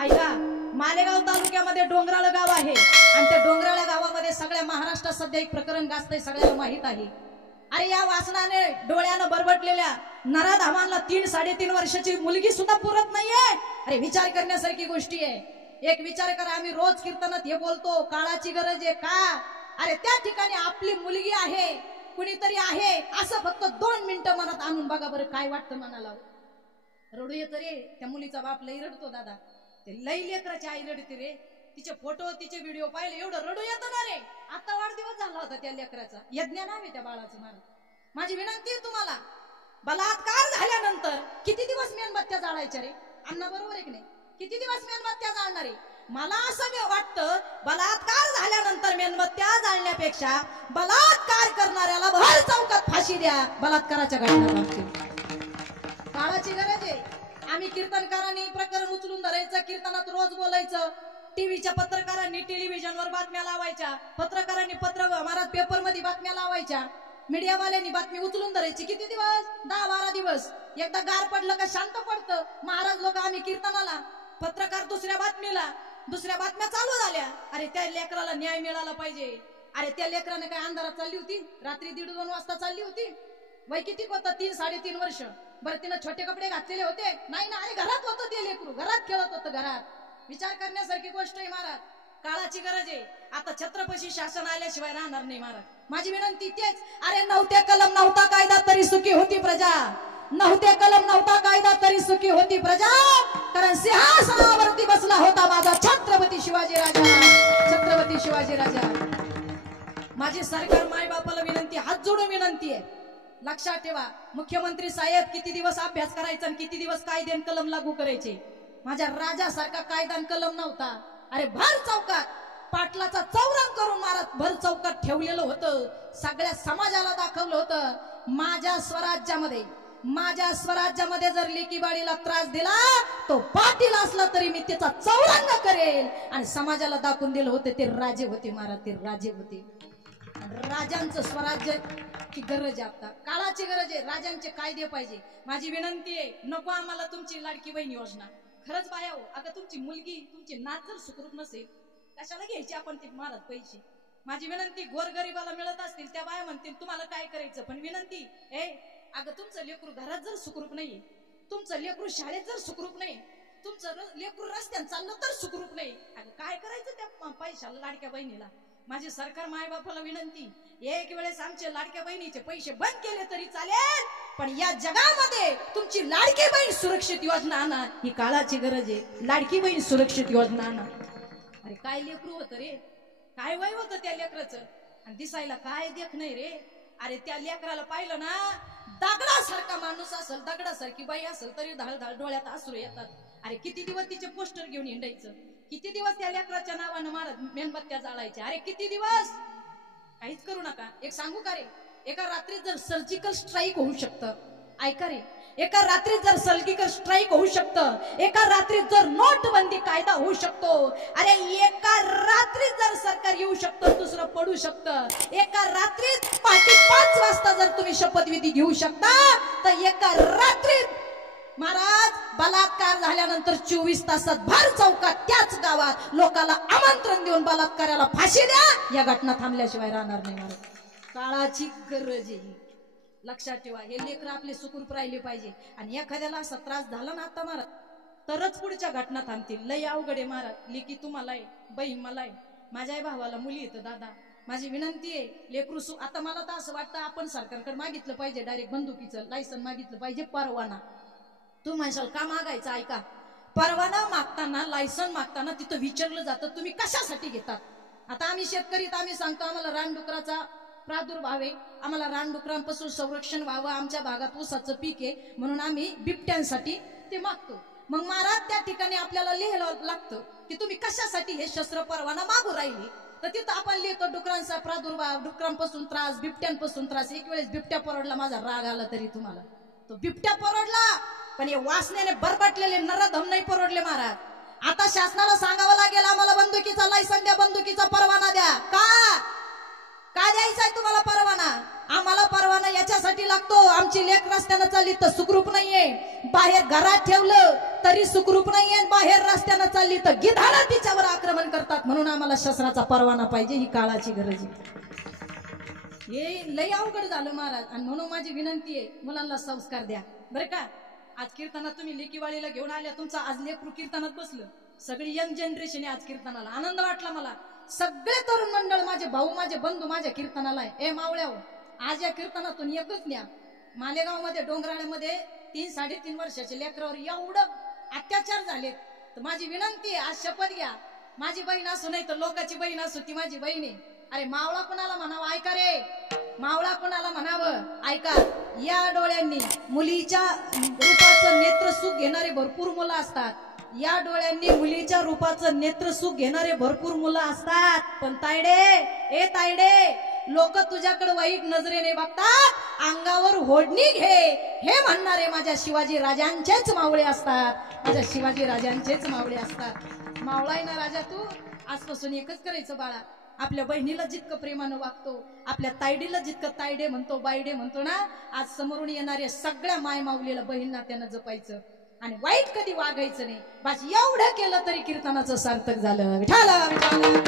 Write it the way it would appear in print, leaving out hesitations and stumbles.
ऐका, मालेगाव तालुक्यामध्ये डोंगराळ गाव आहे आणि त्या डोंगराळ गावामध्ये सगळ्या महाराष्ट्रात सध्या एक प्रकरण गाजतंय, सगळ्यांना माहित आहे। अरे या वासनाने डोळ्यानं बरबटलेल्या नराधामांना 3-3.5 वर्षाची मुलगी सुद्धा पुरत नाहीये। अरे विचार करण्यासारखी गोष्टी आहे। एक विचार करा, आम्ही रोज कीर्तनात हे बोलतो काळाची गरज आहे का? अरे त्या ठिकाणी आपली मुलगी आहे, कुणीतरी आहे, असं फक्त 2 मिनिटं मनात आणून बघा बरं, काय वाटतं मनाला? रडू येतं रे। त्या मुलीचा बाप लई रडतो दादा, ते लई लेकराची आई रडते रे। तिचे फोटो तिचे व्हिडिओ पाहिले एवढं रडू येतं ना रे। आता वाढदिवस झाला होता त्या लेकराचा, यज्ञ नाव आहे त्या बाळाचं। माझी विनंती आहे तुम्हाला, बलात्कार झाल्यानंतर किती दिवस मेणबत्त्या जाळायच्या रे? अण्णा बरोबर आहे की नाही? किती दिवस मेणबत्त्या जाळणार आहे? मला असं वाटतं, बलात्कार झाल्यानंतर मेणबत्त्या जाळण्यापेक्षा बलात्कार करणाऱ्याला भर चौकात फाशी द्या। बलात्काराच्या घटना काळाची गरज आहे। आम्ही कीर्तनकारांनी प्रकरण उचलून धरायचं, कीर्तनात रोज बोलायचं, टीव्हीच्या पत्रकारांनी टेलिव्हिजनवर बातम्या लावायच्या, पत्रकारांनी महाराज पेपर मध्ये बातम्या लावायच्या, मीडियावाल्यांनी बातमी उचलून धरायची। किती दिवस? 10-12 दिवस। एकदा गार पडलं का शांत पडतं। महाराज लोक आम्ही कीर्तनाला, पत्रकार दुसऱ्या बातम्या चालू झाल्या। अरे त्या लेकराला न्याय मिळाला पाहिजे। अरे त्या लेकराने काय अंधारात चालली होती? रात्री 1:30-2 वाजता चालली होती? वय किती होतं? 3-3.5 वर्ष। बरं तिनं छोटे कपडे घातलेले होते? नाही ना। अरे घरात होतं ते लेकरू, घरात खेळत होतं, घरात। विचार करण्यासारखी गोष्ट आहे महाराज। काळाची गरज आहे। आता छत्रपती शासन आल्याशिवाय राहणार नाही महाराज। माझी विनंती तेच, अरे नव्हते कलम नव्हता कायदा तरी सुखी होती प्रजा, नव्हते कलम नव्हता कायदा तरी सुखी होती प्रजा, कारण सिंहासनावरती बसला होता माझा छत्रपती शिवाजी राजा, छत्रपती शिवाजी राजा। माझी सरकार माय बापाला विनंती, हात जोडून विनंती आहे, लक्षात ठेवा, मुख्यमंत्री साहेब किती दिवस अभ्यास करायचा आणि किती दिवस कायदे आणि कलम लागू करायचे? माझ्या राजासारखा कायदा आणि कलम नव्हता। अरे भर चौकात पाटलाचा चौरंग करून महाराज भर चौकात ठेवलेलं होतं, सगळ्या समाजाला दाखवलं होतं, माझ्या स्वराज्यामध्ये जर लेकीबाळीला त्रास दिला तो पाटील असला तरी मी त्याचा चौरंग करेल। आणि समाजाला दाखवून दिलं होतं ते राजे होते महाराज, ते राजे होते। राजांचं स्वराज्याची गरज आहे, आता काळाची गरज आहे, राजांचे कायदे पाहिजे। माझी विनंती आहे, नको आम्हाला तुमची लाडकी बहीण योजना। खरंच बाया हो, अगं तुमची मुलगी, तुमची नात जर सुखरूप नसेल कशाला घ्यायची आपण ते महाराज पैसे? माझी विनंती, गोरगरिबाला मिळत असतील त्या बाया म्हणतील तुम्हाला काय करायचं, पण विनंती, अगं तुमचं लेकरू घरात जर सुखरूप नाही, तुमचं लेकरू शाळेत जर सुखरूप नाही, तुमचं लेकरू रस्त्यात चाललं तर सुखरूप नाही, अगं काय करायचं त्या पैशाला, लाडक्या बहिणीला? माझी सरकार माय बापाला विनंती, एक वेळेस आमचे लाडक्या बहिणीचे पैसे बंद केले तरी चालेल, पण या जगामध्ये तुमची लाडकी बहीण सुरक्षित योजना आणा, ही काळाची गरज आहे। लाडकी बहीण सुरक्षित योजना आणा। अरे काय लेकरू होतं रे, काय वय होतं त्या लेकराचं, आणि दिसायला काय देख नाही रे। अरे त्या लेकराला पाहिलं ना, दगडासारखा माणूस असेल, दगडासारखी बाई असेल तरी धाळ डोळ्यात अश्रू येतात। अरे किती दिवस तिचे पोस्टर घेऊन हिंडायचं, किती दिवस त्या लेकराच्या नावानं महाराज मेणबत्त्या जाळायच्या? अरे किती दिवस? काहीच करू नका। एक सांगू का रे, एका रात्रीत जर सर्जिकल स्ट्राईक होऊ शकतं, ऐका रे, एका रात्रीत जर सर्जिकल स्ट्राईक होऊ शकतं, एका रात्रीत जर नोटबंदी कायदा होऊ शकतो, अरे एका रात्रीत जर सरकार येऊ शकतं, दुसरं पडू शकतं, एका रात्रीत पहाटे 5 वाजता जर तुम्ही शपथविधी घेऊ शकता, तर एका रात्रीत महाराज बलात्कार झाल्यानंतर 24 तासात भर चौकात त्याच गावात लोकांना आमंत्रण देऊन बलात्काराला फाशी द्या, या घटना थांबल्याशिवाय राहणार नाही महाराज। काळाची गरज आहे, लक्षात ठेवा। हे लेकर आपले सुखरूप राहिले पाहिजे, आणि एखाद्याला असा त्रास झाला ना आता महाराज, तरच पुढच्या घटना थांबतील। लय अवघड आहे महाराज। लेकी तुम्हाला आहे, बहीण मला आहे, माझ्या भावाला मुली येतं दादा। माझी विनंती आहे, लेकरू आता मला तर असं वाटतं आपण सरकारकडे मागितलं पाहिजे, डायरेक्ट बंदुकीचं लायसन मागितलं पाहिजे, परवाना। तू म्हणशाल का मागायचा? ऐका, परवाना मागताना, लायसन मागताना तिथं विचारलं जातं तुम्ही कशासाठी घेतात। आता आम्ही शेतकरी, आम्ही सांगतो आम्हाला रानडुकराचा प्रादुर्भाव आहे, आम्हाला रानडुकरांपासून संरक्षण व्हावं, आमच्या भागात ऊसाचं पीक आहे म्हणून आम्ही बिबट्यांसाठी ते मागतो। मग महाराज त्या ठिकाणी आपल्याला लिहायला लागतं की तुम्ही कशासाठी हे शस्त्र परवाना मागू राहिले, तर तिथं आपण लिहितो डुकरांचा प्रादुर्भाव, डुकरांपासून त्रास, बिबट्यांपासून त्रास। एक वेळेस बिबट्या परवडला, माझा राग आला तरी तुम्हाला, तो बिबट्या परवडला, पण हे वासनेने बरबटलेले नरधम नाही परवडले महाराज। आता शासनाला सांगावं लागेल आम्हाला बंदुकीचा लायसन द्या, बंदुकीचा परवाना द्या। का द्यायचा आहे तुम्हाला परवाना? आम्हाला परवाना याच्यासाठी लागतो, आमची लेक रस्त्यानं चालली तर सुखरूप नाहीये, बाहेर घरात ठेवलं तरी सुखरूप नाहीये, बाहेर रस्त्यानं चालली चालली तर गिधाडा तिच्यावर आक्रमण करतात, म्हणून आम्हाला शस्त्राचा परवाना पाहिजे, ही काळाची गरज आहे. हे लय अवघड झालं महाराज. आणि म्हणून माझी विनंती आहे, मुलांना संस्कार द्या बरं का. आज कीर्तनात तुम्ही लेकीवाळीला घेऊन आल्या, तुमचा आज लेकरू कीर्तनात बसलं, सगळी यंग जनरेशन आहे आज कीर्तनाला. आनंद वाटला मला. सगळे तरुण मंडळ, माझे भाऊ, माझे बंधू माझ्या कीर्तनाला आहे. ए मावळ्याव, आज या कीर्तनातून एकच न्या. मालेगाव मध्ये डोंगराळ्यामध्ये 3-3.5 वर्षाच्या लेकरावर एवढं अत्याचार झाले. तर माझी विनंती आहे, आज शपथ घ्या. माझी बहीण असू नाही तर लोकांची बहीण असू, ती माझी बहीण आहे. अरे मावळा कोणाला म्हणावं, ऐका रे, मावळा कोणाला म्हणावं ऐका. या डोळ्यांनी मुलीच्या रूपाचं नेत्र सुख घेणारे भरपूर मुलं असतात. या डोळ्यांनी मुलीच्या रूपाचं नेत्र सुख घेणारे भरपूर मुलं असतात. पण तायडे, ए तायडे, लोक तुझ्याकडे वाईट नजरेने बघतात, अंगावर होडणी घे हे म्हणणारे माझ्या शिवाजी राजांचेच मावळे असतात. माझ्या शिवाजी राजांचेच मावळे असतात. मावळा आहे ना राजा तू, आजपासून एकच करायचं बाळा. आपल्या बहिणीला जितकं प्रेमानं वागतो, आपल्या तायडीला जितकं तायडे म्हणतो, बायडे म्हणतो ना, आज समोरून येणाऱ्या सगळ्या माय माऊलीला बहीण नात्यानं जपायचं आणि वाईट कधी वागायचं नाही. बस एवढं केलं तरी कीर्तनाचं सार्थक झालं. विठाला विठाला.